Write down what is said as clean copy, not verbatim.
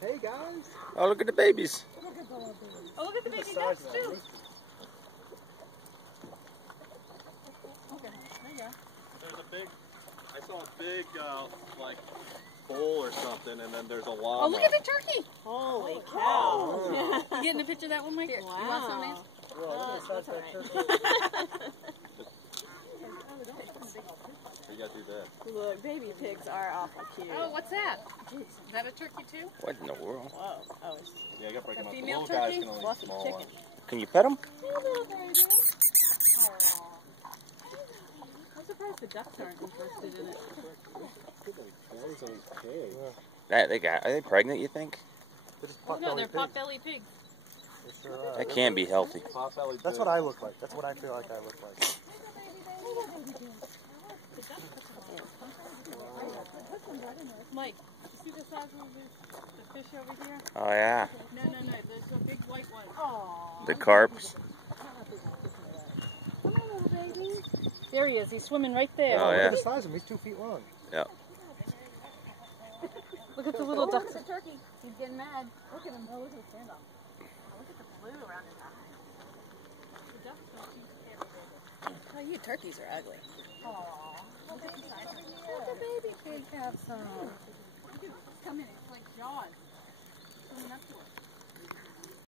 Hey guys! Oh, look at the babies. Oh, look at the baby ducks too. Okay, there you go. There's a big, I saw a big, like, bowl or something, and then there's a llama. Oh, look at the turkey. Holy cow. Oh. You getting a picture of that one, Mike? Wow. You want some, Nancy? That's all right. You gotta do that. Look, baby pigs are awful cute. Oh, what's that? Is that a turkey too? What in the world? Whoa. Oh, it's Yeah, you gotta break A them up. The female little guys turkey? can only eat fluffy small chicken. ones. Can you pet them? Hey, little baby. I'm surprised the ducks aren't interested in it. Are they pregnant, you think? Oh, no, they're pot-bellied pigs. That can't be healthy. Pot-bellied That's pig. what I look like. That's what I feel like I look like. Mike, you see the size of the fish over here? Oh, yeah. No, there's a big white one. Aww. The carps. Come on, little baby. There he is. He's swimming right there. Oh, Look yeah. at the size of him. He's 2 feet long. Yep. Look at the little ducks. Look at the turkey. He's getting mad. Look at him. Oh, look at his standoff. Look at the blue around his eye. The ducks don't seem to care. Oh, you turkeys are ugly. Aww. Look at baby pig have some. Come in. It's like Jaws. Swimming up to it.